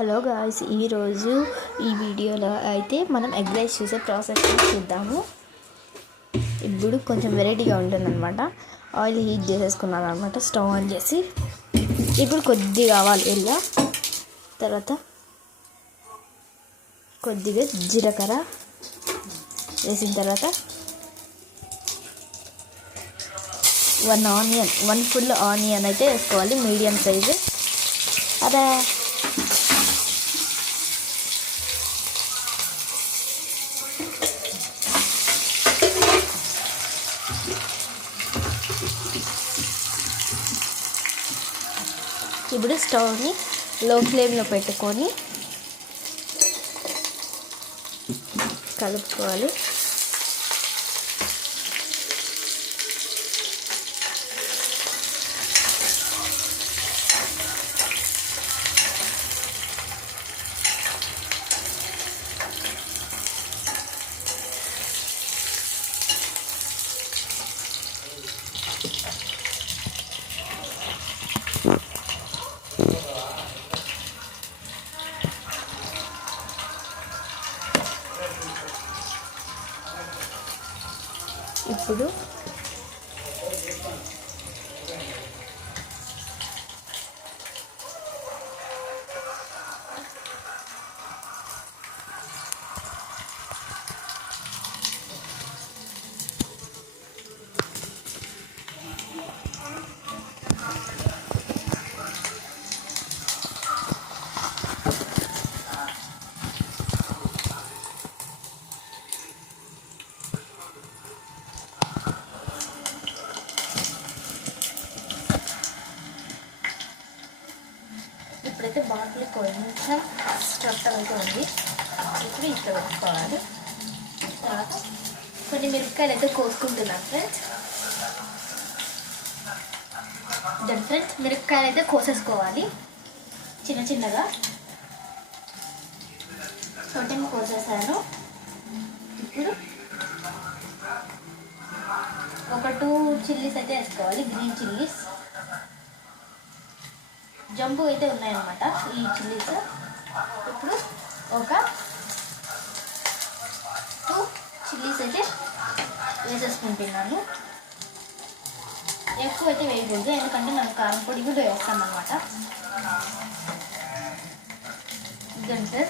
Hello guys, ఈరోజు ఈ వీడియోలో అయితే మనం ఎగ్ రైస్ చేసే ప్రాసెస్ చూద్దాము. ఇప్పుడు కొంచెం వెరైటీగా ఉంటుందన్నమాట. ఆయిల్ హీట్ చేసేసుకున్నాను అనమాట, స్టవ్ ఆన్ చేసి. ఇప్పుడు కొద్దిగా కావాలి ఇలా, తర్వాత కొద్దిగా జీలకర్ర వేసిన తర్వాత 1 ఫుల్ ఆనియన్ అయితే వేసుకోవాలి, మీడియం సైజు. అదే ఇప్పుడు స్టవ్ని లో ఫ్లేమ్లో పెట్టుకొని కలుపుకోవాలి. ఇప్పుడు ఇప్పుడైతే బాటిల్ కొంచెం స్టఫ్ అయితే ఉంది. ఇప్పుడు ఇక్కడ పెట్టుకోవాలి. తర్వాత కొన్ని మిరపకాయలు అయితే కోసుకుంటున్నాను ఫ్రెండ్స్. మిరపకాయలు అయితే కోసేసుకోవాలి చిన్న చిన్నగా. కొంచెం కోసేసాను. ఇప్పుడు ఒక 2 చిల్లీస్ అయితే వేసుకోవాలి, గ్రీన్ చిల్లీస్. జంబు అయితే ఉన్నాయన్నమాట ఈ చిల్లీస్. ఇప్పుడు ఒక 2 చిల్లీస్ అయితే వేసేసుకుంటున్నాను. ఎక్కువ అయితే వేయకూడదు, ఎందుకంటే మనం కారం పొడి కూడా వేస్తామన్నమాట. ఇదంతా